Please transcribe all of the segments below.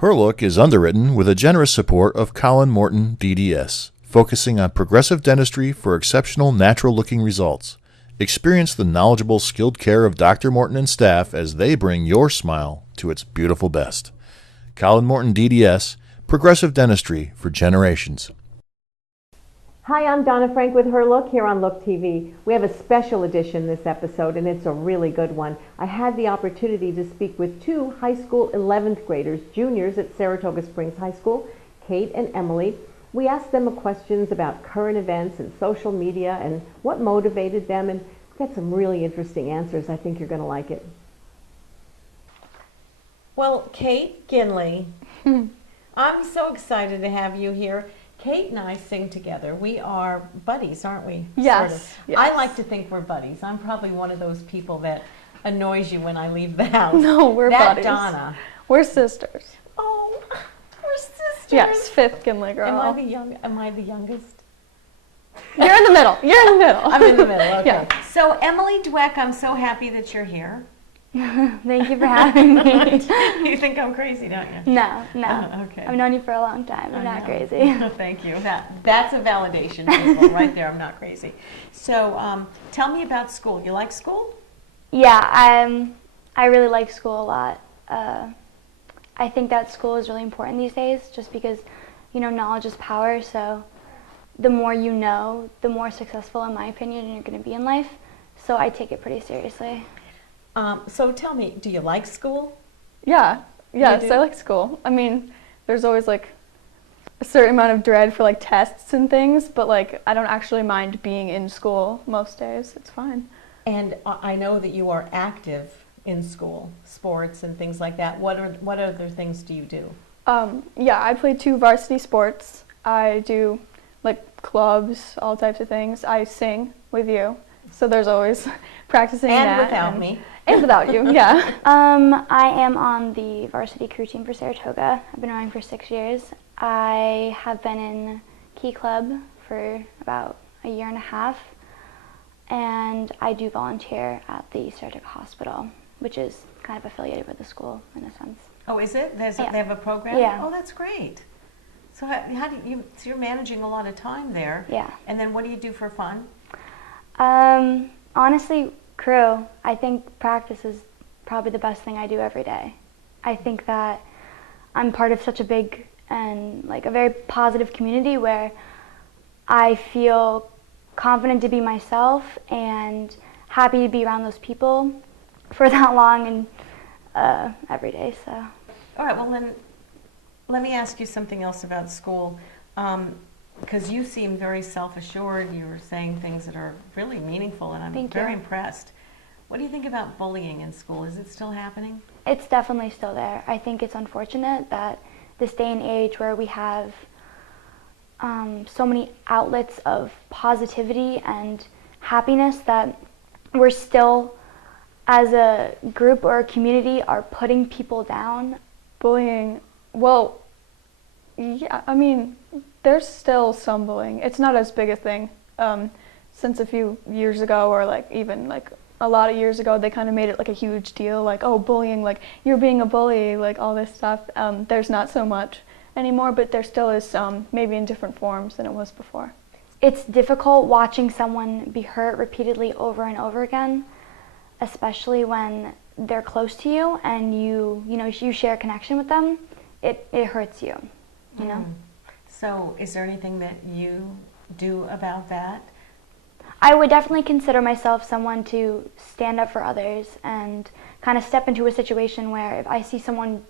Her Look is underwritten with a generous support of Colin Morton, DDS, focusing on progressive dentistry for exceptional natural-looking results. Experience the knowledgeable, skilled care of Dr. Morton and staff as they bring your smile to its beautiful best. Colin Morton, DDS, progressive dentistry for generations. Hi, I'm Donna Frank with Her Look here on Look TV. We have a special edition this episode, and it's a really good one. I had the opportunity to speak with two high school 11th graders, juniors at Saratoga Springs High School, Kate and Emily. We asked them questions about current events and social media and what motivated them, and got some really interesting answers. I think you're going to like it. Well, Kate Ginley, I'm so excited to have you here. Kate and I sing together. We are buddies, aren't we? Yes, Sort of. yes. I like to think we're buddies. I'm probably one of those people that annoys you when I leave the house. No, we're buddies. Donna. We're sisters. Oh, we're sisters. Yes, fifth Ginley girl. Am I the youngest? You're in the middle. You're in the middle. I'm in the middle, okay. Yeah. So Emily Dweck, I'm so happy that you're here. Thank you for having me. You think I'm crazy, don't you? No. Okay. I've known you for a long time. I'm not crazy. Thank you. That's a validation right there. I'm not crazy. So tell me about school. You like school? Yeah, I really like school a lot. I think that school is really important these days just because, knowledge is power. So the more you know, the more successful, in my opinion, you're going to be in life. So I take it pretty seriously. So tell me, do you like school? Yes, I like school. I mean, there's always a certain amount of dread for tests and things, but I don't actually mind being in school most days. It's fine. And I know that you are active in school, sports and things like that. What other things do you do? I play 2 varsity sports. I do clubs, all types of things. I sing with you, so there's always practicing and that. Without me. And without you, yeah. I am on the varsity crew team for Saratoga. I've been running for 6 years. I have been in Key Club for about a year and a half, and I do volunteer at the Saratoga Hospital, which is kind of affiliated with the school in a sense. Oh, is it? They have a program? Yeah. Oh, that's great. So how do you? So you're managing a lot of time there. Yeah. And then what do you do for fun? Honestly, crew. I think practice is probably the best thing I do every day. I think that I'm part of such a big and a very positive community where I feel confident to be myself and happy to be around those people for that long and every day. So. All right. Well, then let me ask you something else about school. Because you seem very self-assured. You were saying things that are really meaningful, and I'm very impressed. What do you think about bullying in school? Is it still happening? It's definitely still there. I think it's unfortunate that this day and age where we have so many outlets of positivity and happiness that we're still, as a group or a community, are putting people down. Bullying, well, yeah, I mean, there's still some bullying. It's not as big a thing. Since a few years ago, or even a lot of years ago, they kind of made it a huge deal, oh, bullying, you're being a bully, all this stuff. There's not so much anymore, but there still is some, maybe in different forms than it was before. It's difficult watching someone be hurt repeatedly over and over again, especially when they're close to you and you share a connection with them. It hurts you, you know? So is there anything that you do about that? I would definitely consider myself someone to stand up for others and kind of step into a situation where if I see someone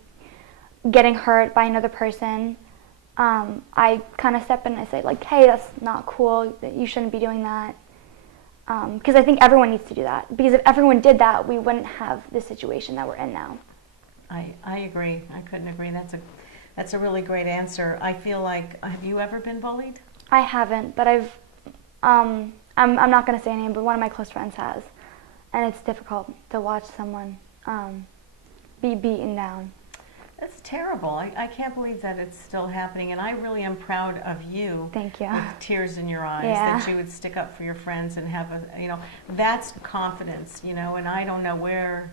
getting hurt by another person, I kind of step in and I say, hey, that's not cool, you shouldn't be doing that. Because I think everyone needs to do that. Because if everyone did that, we wouldn't have the situation that we're in now. I agree. I couldn't agree. That's a really great answer. I feel have you ever been bullied? I haven't, but I'm not going to say a name, but one of my close friends has. And it's difficult to watch someone be beaten down. That's terrible. I can't believe that it's still happening, and I really am proud of you. Thank you. With tears in your eyes, Yeah. that you would stick up for your friends and have that's confidence, and I don't know where,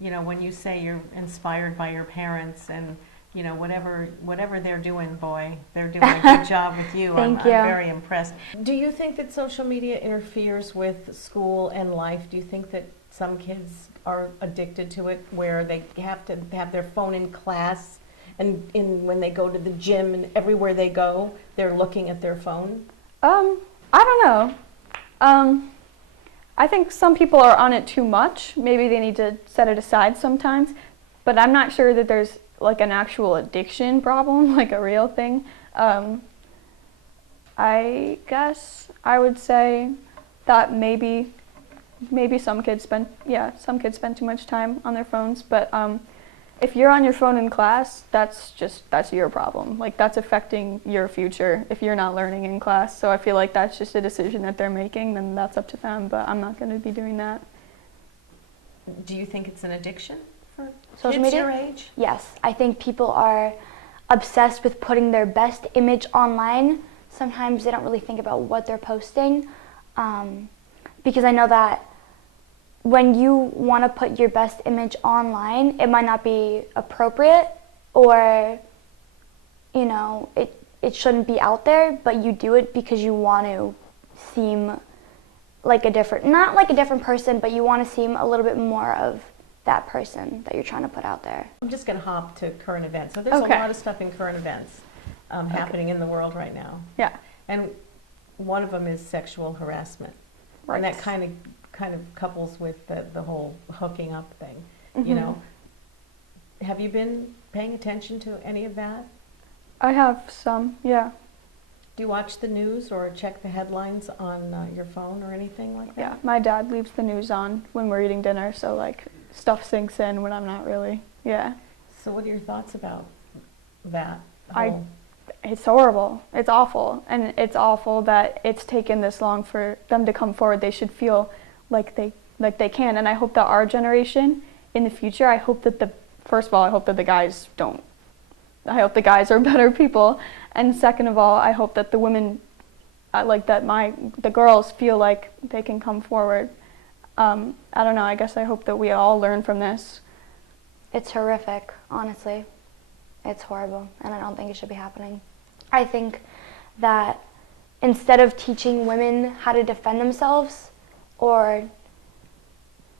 when you say you're inspired by your parents and you know, whatever they're doing, boy, they're doing a good job with you. Thank you. I'm very impressed. Do you think that social media interferes with school and life? Do you think that some kids are addicted to it, where they have to have their phone in class, and when they go to the gym and everywhere they go, they're looking at their phone? I don't know. I think some people are on it too much. Maybe they need to set it aside sometimes. But I'm not sure that there's like an actual addiction problem, like a real thing. I guess I would say that maybe some kids spend too much time on their phones. But if you're on your phone in class, that's your problem. Like, that's affecting your future if you're not learning in class. So I feel like that's just a decision that they're making, then that's up to them, but I'm not going to be doing that. Do you think it's an addiction for Social kids media? your age? Yes, I think people are obsessed with putting their best image online. Sometimes they don't really think about what they're posting, because I know that when you want to put your best image online, it might not be appropriate, or, you know, it shouldn't be out there, but you do it because you want to seem like not like a different person, but you want to seem a little bit more of that person that you're trying to put out there. I'm just going to hop to current events. So there's a lot of stuff in current events happening in the world right now. Yeah. And one of them is sexual harassment. Right. And that kind of couples with the whole hooking up thing, Mm-hmm. you know. Have you been paying attention to any of that? I have some, yeah. Do you watch the news or check the headlines on your phone or anything like that? Yeah, my dad leaves the news on when we're eating dinner, so like stuff sinks in when I'm not really, yeah. So what are your thoughts about that? It's horrible. It's awful. And it's awful that it's taken this long for them to come forward. They should feel like they can. And I hope that our generation in the future, I hope that first of all, I hope that the guys don't. I hope the guys are better people. And second of all, I hope that the women, the girls feel like they can come forward. I don't know, I guess I hope that we all learn from this. It's horrific, honestly. It's horrible, and I don't think it should be happening. I think that instead of teaching women how to defend themselves or,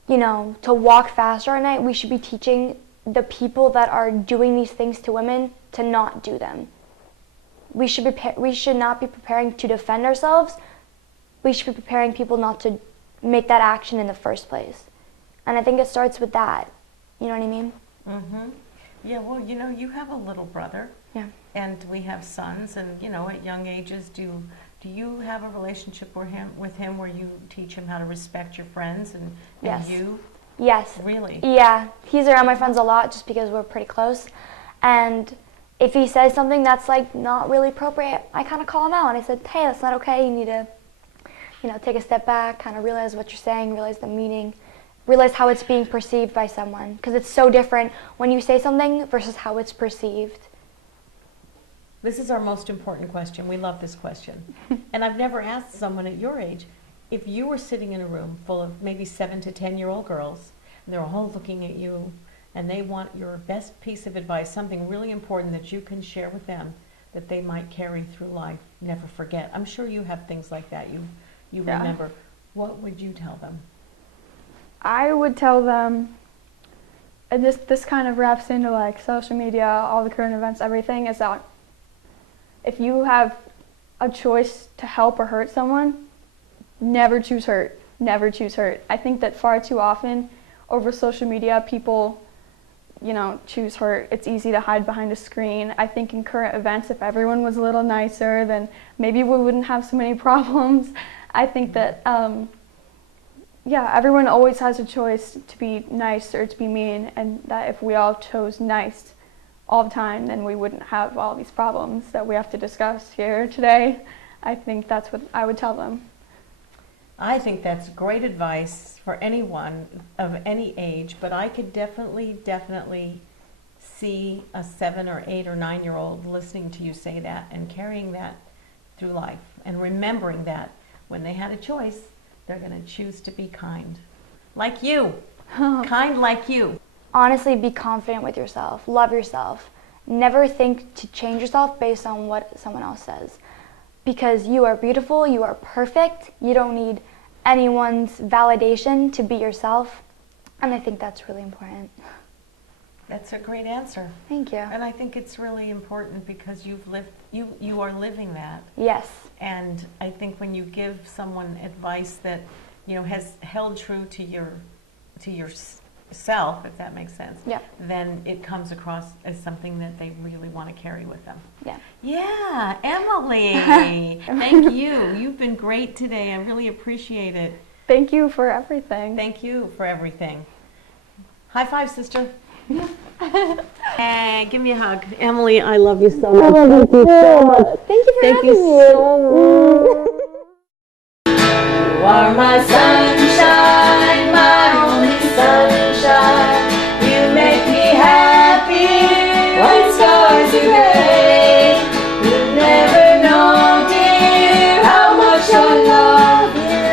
you know, to walk faster at night, we should be teaching the people that are doing these things to women to not do them. We should not be preparing to defend ourselves. We should be preparing people not to make that action in the first place. And I think it starts with that. You know what I mean? Mm-hmm. Yeah, well, you know, you have a little brother. Yeah. And we have sons, and, you know, at young ages, do you have a relationship with him where you teach him how to respect your friends and Yes. you? Yes. Really? Yeah. He's around my friends a lot just because we're pretty close. And if he says something that's, like, not really appropriate, I kind of call him out. And I said, hey, that's not okay. You need to, you know, take a step back, kind of realize what you're saying, realize the meaning, realize how it's being perceived by someone. Because it's so different when you say something versus how it's perceived. This is our most important question. We love this question. And I've never asked someone at your age, if you were sitting in a room full of maybe 7 to 10-year-old girls, and they're all looking at you, and they want your best piece of advice, something really important that you can share with them that they might carry through life, never forget. I'm sure you have things like that you Yeah. remember. What would you tell them? I would tell them, and this kind of wraps into like social media, all the current events, everything, is that if you have a choice to help or hurt someone, never choose hurt. Never choose hurt. I think that far too often over social media, people, you know, choose hurt. It's easy to hide behind a screen. I think in current events, if everyone was a little nicer, then maybe we wouldn't have so many problems. I think that, everyone always has a choice to be nice or to be mean, and that if we all chose nice all the time, then we wouldn't have all these problems that we have to discuss here today. I think that's what I would tell them. I think that's great advice for anyone of any age, but I could definitely see a 7 or 8 or 9-year-old listening to you say that and carrying that through life and remembering that when they had a choice, they're going to choose to be kind. Like you. Kind like you. Honestly, be confident with yourself. Love yourself. never think to change yourself based on what someone else says. Because you are beautiful, you are perfect, you don't need anyone's validation to be yourself. And I think that's really important. That's a great answer. Thank you. And I think it's really important because you are living that. Yes. And I think when you give someone advice that, has held true to yourself, if that makes sense, Yeah. then it comes across as something that they really want to carry with them. Yeah. Yeah, Emily, thank you. You've been great today. I really appreciate it. Thank you for everything. Thank you for everything. High five, sister. Hey, give me a hug. Emily, I love you so much. Thank you so much. Thank you for Thank having you me. so much. You are my sunshine, my only sunshine. You make me happy when stars are gray. You never know, dear, how much I love you.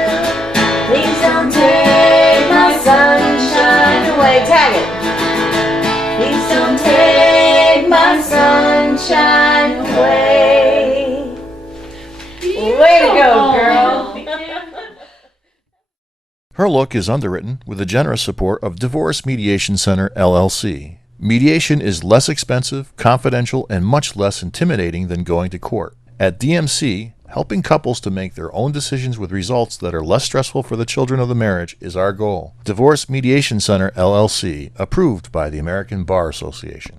Please don't take my sunshine away. Tag it. Please don't take my sunshine away. Way to go, girl. Her Look is underwritten with the generous support of Divorce Mediation Center, LLC. Mediation is less expensive, confidential, and much less intimidating than going to court. At DMC, helping couples to make their own decisions with results that are less stressful for the children of the marriage is our goal. Divorce Mediation Center, LLC, approved by the American Bar Association.